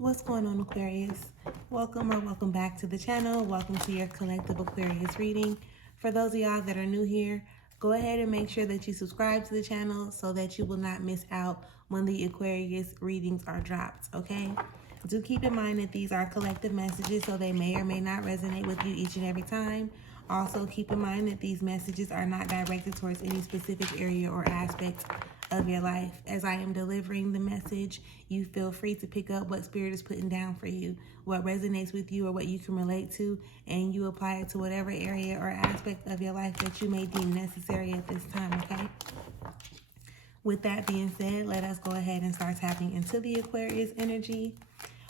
What's going on, Aquarius? Welcome or welcome back to the channel. Welcome to your collective Aquarius reading. For those of y'all that are new here, go ahead and make sure that you subscribe to the channel so that you will not miss out when the Aquarius readings are dropped, okay? Do keep in mind that these are collective messages, so they may or may not resonate with you each and every time. Also, keep in mind that these messages are not directed towards any specific area or aspect of your life. As I am delivering the message, you feel free to pick up what Spirit is putting down for you, what resonates with you or what you can relate to, and you apply it to whatever area or aspect of your life that you may deem necessary at this time, okay? With that being said, let us go ahead and start tapping into the Aquarius energy.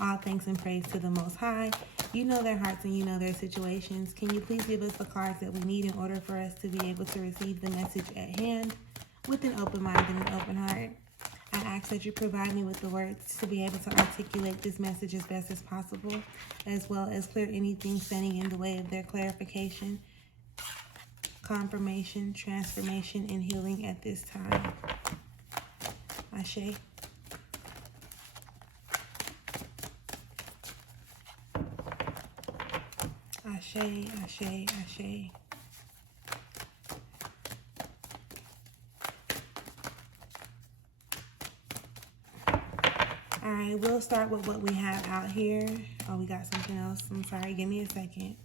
All thanks and praise to the Most High. You know their hearts and you know their situations. Can you please give us the cards that we need in order for us to be able to receive the message at hand with an open mind and an open heart? I ask that you provide me with the words to be able to articulate this message as best as possible, as well as clear anything standing in the way of their clarification, confirmation, transformation, and healing at this time. Ashe. Ashe, ashe, ashe. All right, we'll start with what we have out here. Oh, we got something else. I'm sorry, give me a second.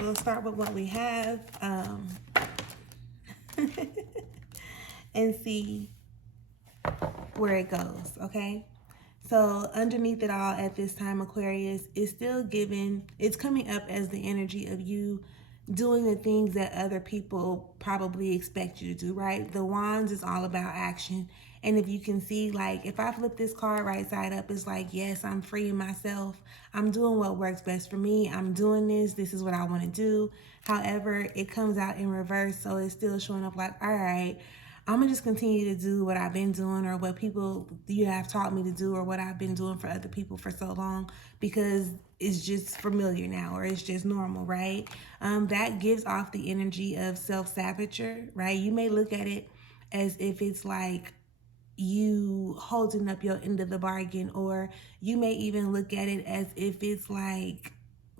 We'll start with what we have and see where it goes, okay? So underneath it all at this time, Aquarius, is still giving, it's coming up as the energy of you doing the things that other people probably expect you to do, right? The Wands is all about action. And if you can see, like, if I flip this card right side up, it's like, yes, I'm freeing myself. I'm doing what works best for me. I'm doing this. This is what I want to do. However, it comes out in reverse. So it's still showing up like, all right, I'm going to just continue to do what I've been doing or what people have taught me to do or what I've been doing for other people for so long because it's just familiar now or it's just normal, right? That gives off the energy of self-saboteur, right? You may look at it as if it's like you holding up your end of the bargain, or you may even look at it as if it's like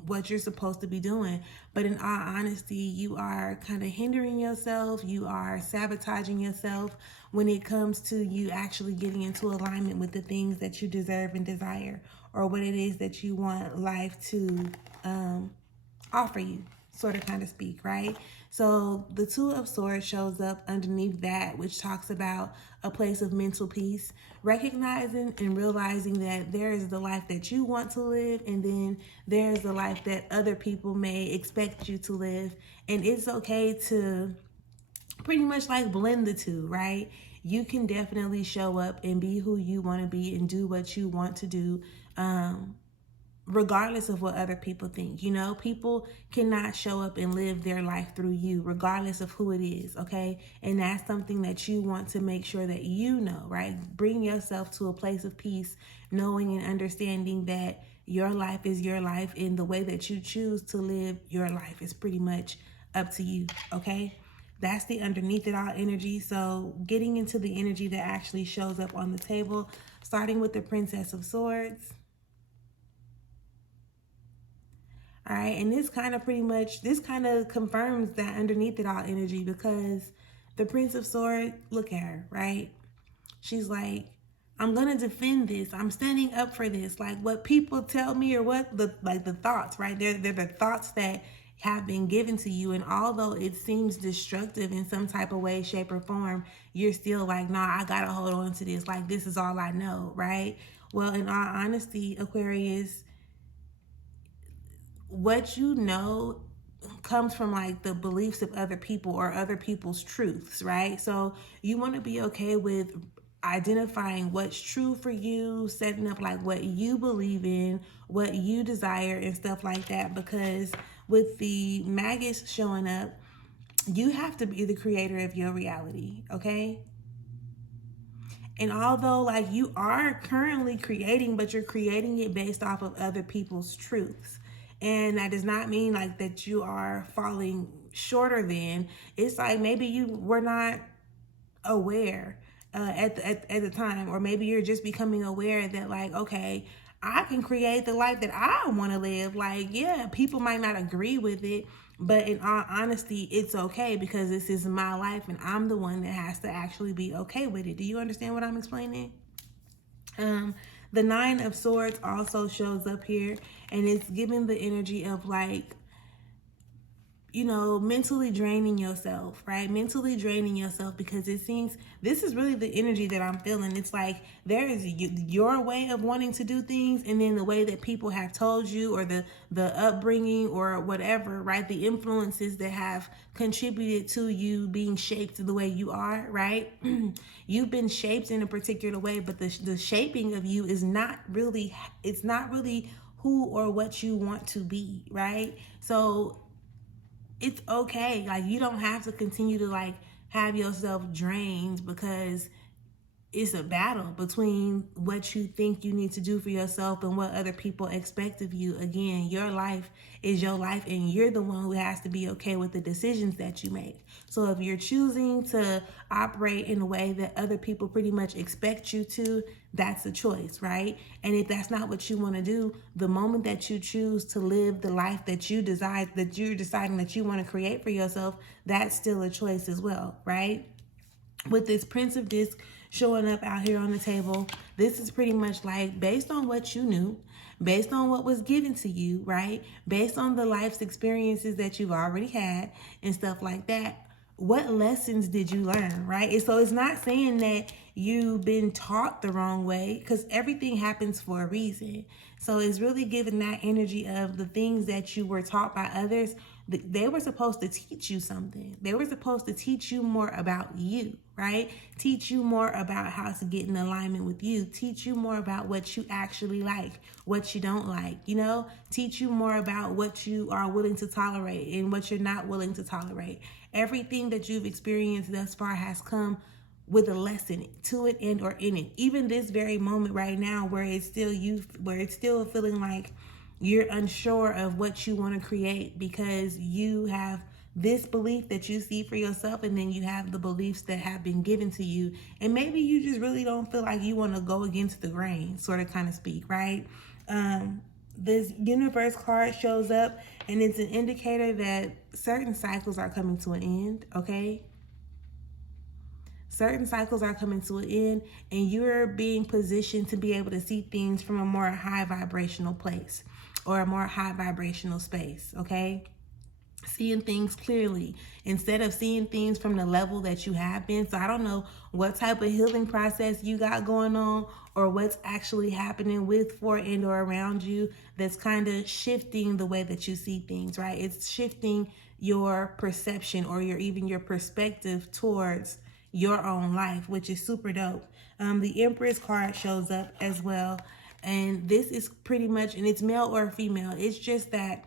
what you're supposed to be doing. But in all honesty, you are kind of hindering yourself. You are sabotaging yourself when it comes to you actually getting into alignment with the things that you deserve and desire, or what it is that you want life to offer you, sort of kind of speak, right? So the Two of Swords shows up underneath that, which talks about a place of mental peace, recognizing and realizing that there is the life that you want to live, and then there's the life that other people may expect you to live. And it's okay to pretty much like blend the two, right? You can definitely show up and be who you want to be and do what you want to do, regardless of what other people think. You know, people cannot show up and live their life through you, regardless of who it is, okay? And that's something that you want to make sure that you know, right? Bring yourself to a place of peace, knowing and understanding that your life is your life, and the way that you choose to live your life is pretty much up to you, okay? That's the underneath it all energy. So getting into the energy that actually shows up on the table, starting with the Princess of Swords. All right, and this kind of confirms that underneath it all energy, because the Prince of Swords, look at her, right? She's like, I'm gonna defend this. I'm standing up for this. Like what people tell me, or what the thoughts, right? They're the thoughts that have been given to you, and although it seems destructive in some type of way, shape, or form, you're still like, nah, I gotta hold on to this. Like this is all I know, right? Well, in all honesty, Aquarius, what you know comes from like the beliefs of other people or other people's truths, right? So you want to be okay with identifying what's true for you, setting up like what you believe in, what you desire, and stuff like that. Because with the Magus showing up, you have to be the creator of your reality, okay? And although like you are currently creating, but you're creating it based off of other people's truths. And that does not mean like that you are falling shorter than. It's like maybe you were not aware at the time, or maybe you're just becoming aware that like, okay, I can create the life that I want to live. Like, yeah, people might not agree with it, but in all honesty, it's okay because this is my life and I'm the one that has to actually be okay with it. Do you understand what I'm explaining? Um, the Nine of Swords also shows up here, and it's giving the energy of like, you know, mentally draining yourself, right? Mentally draining yourself, because it seems this is really the energy that I'm feeling. It's like there is your way of wanting to do things, and then the way that people have told you, or the upbringing or whatever, right? The influences that have contributed to you being shaped the way you are, right? You've been shaped in a particular way, but the shaping of you is not really, it's not really who or what you want to be, right? So it's okay. Like, you don't have to continue to like have yourself drained, because it's a battle between what you think you need to do for yourself and what other people expect of you. Again, your life is your life, and you're the one who has to be okay with the decisions that you make. So if you're choosing to operate in a way that other people pretty much expect you to, that's a choice, right? And if that's not what you want to do, the moment that you choose to live the life that you decide, that you're deciding that you want to create for yourself, that's still a choice as well, right? With this Prince of Disc showing up out here on the table, this is pretty much like based on what you knew, based on what was given to you, right? Based on the life's experiences that you've already had and stuff like that. What lessons did you learn, right? And so it's not saying that you've been taught the wrong way, because everything happens for a reason. So it's really giving that energy of the things that you were taught by others. They were supposed to teach you something. They were supposed to teach you more about you, right? Teach you more about how to get in alignment with you. Teach you more about what you actually like, what you don't like, you know? Teach you more about what you are willing to tolerate and what you're not willing to tolerate. Everything that you've experienced thus far has come with a lesson to it and or in it. Even this very moment right now, where it's still you, where it's still feeling like you're unsure of what you want to create, because you have this belief that you see for yourself, and then you have the beliefs that have been given to you, and maybe you just really don't feel like you want to go against the grain, sort of kind of speak, right? This universe card shows up, and it's an indicator that certain cycles are coming to an end, okay? Certain cycles are coming to an end, and you're being positioned to be able to see things from a more high vibrational place, or a more high vibrational space, okay? Seeing things clearly instead of seeing things from the level that you have been. So I don't know what type of healing process you got going on, or what's actually happening with, for, and or around you, that's kind of shifting the way that you see things, right? It's shifting your perception, or your perspective towards your own life, which is super dope. The Empress card shows up as well, and this is pretty much, and it's male or female, it's just that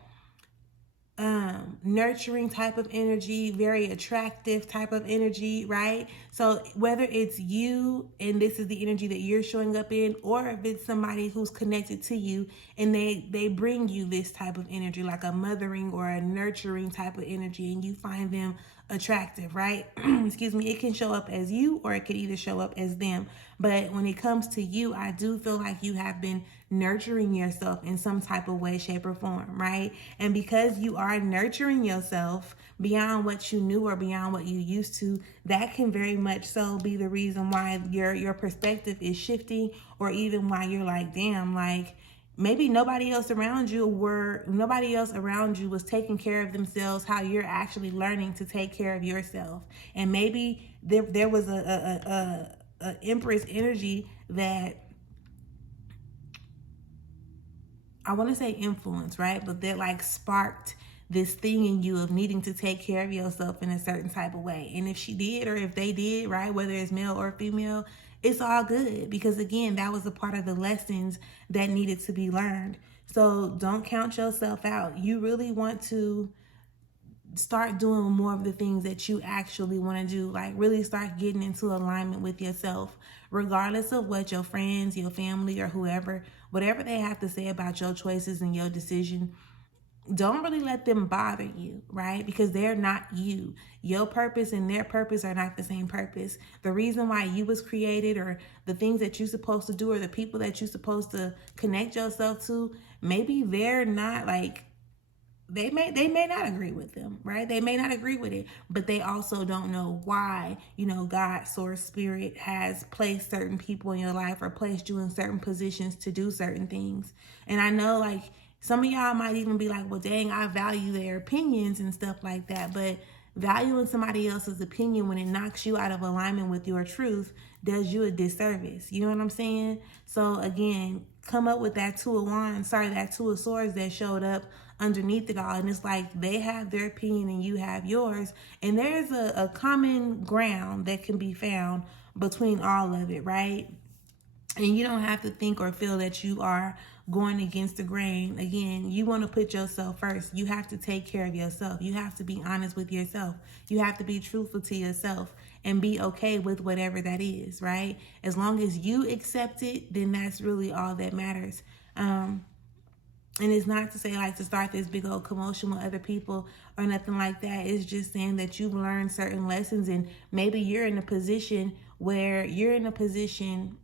nurturing type of energy, very attractive type of energy, right? So whether it's you and this is the energy that you're showing up in, or if it's somebody who's connected to you and they bring you this type of energy, like a mothering or a nurturing type of energy, and you find them attractive, right? Excuse me. It can show up as you, or it could either show up as them. But when it comes to you, I do feel like you have been nurturing yourself in some type of way, shape, or form, right? And because you are nurturing yourself beyond what you knew or beyond what you used to, that can very much so be the reason why your perspective is shifting, or even why you're like, damn, like, maybe nobody else around you was taking care of themselves how you're actually learning to take care of yourself. And maybe there was a Empress energy that, I want to say influence, right? But that like sparked this thing in you of needing to take care of yourself in a certain type of way. And if she did, or if they did, right, whether it's male or female, it's all good, because again, that was a part of the lessons that needed to be learned. So don't count yourself out. You really want to start doing more of the things that you actually want to do. Like, really start getting into alignment with yourself, regardless of what your friends, your family, or whatever they have to say about your choices and your decision. don't really let them bother you, right? Because they're not you. Your purpose and their purpose are not the same purpose. The reason why you was created, or the things that you're supposed to do, or the people that you're supposed to connect yourself to, maybe they're not like, they may not agree with them, right? They may not agree with it, but they also don't know why, God, source, spirit has placed certain people in your life or placed you in certain positions to do certain things. And I know, like, some of y'all might even be like, well, dang, I value their opinions and stuff like that. But valuing somebody else's opinion when it knocks you out of alignment with your truth does you a disservice. You know what I'm saying? So again, come up with that that Two of Swords that showed up underneath it all. And it's like they have their opinion and you have yours. And there's a common ground that can be found between all of it, right? And you don't have to think or feel that you are going against the grain. Again, you want to put yourself first. You have to take care of yourself. You have to be honest with yourself. You have to be truthful to yourself and be okay with whatever that is, right? As long as you accept it, then that's really all that matters. And it's not to say like to start this big old commotion with other people or nothing like that. It's just saying that you've learned certain lessons, and maybe you're in a position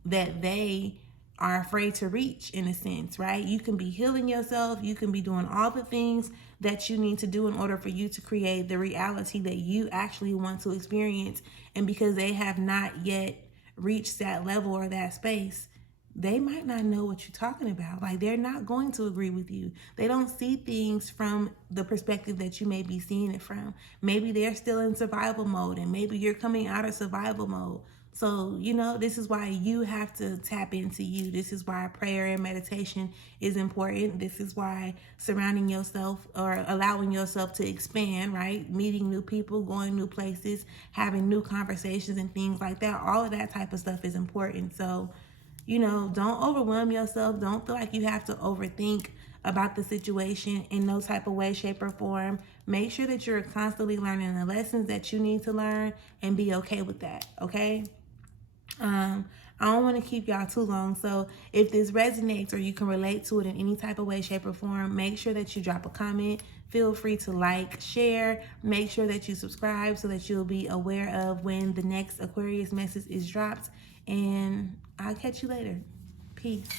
that they are afraid to reach, in a sense, right? You can be healing yourself. You can be doing all the things that you need to do in order for you to create the reality that you actually want to experience. And because they have not yet reached that level or that space, they might not know what you're talking about. Like, they're not going to agree with you. They don't see things from the perspective that you may be seeing it from. Maybe they're still in survival mode, and maybe you're coming out of survival mode. So, this is why you have to tap into you. This is why prayer and meditation is important. This is why surrounding yourself or allowing yourself to expand, right? Meeting new people, going new places, having new conversations and things like that. All of that type of stuff is important. So, don't overwhelm yourself. Don't feel like you have to overthink about the situation in no type of way, shape, or form. Make sure that you're constantly learning the lessons that you need to learn and be okay with that, okay? I don't want to keep y'all too long. So if this resonates or you can relate to it in any type of way, shape, or form, make sure that you drop a comment. Feel free to like, share. Make sure that you subscribe so that you'll be aware of when the next Aquarius message is dropped. And I'll catch you later. Peace.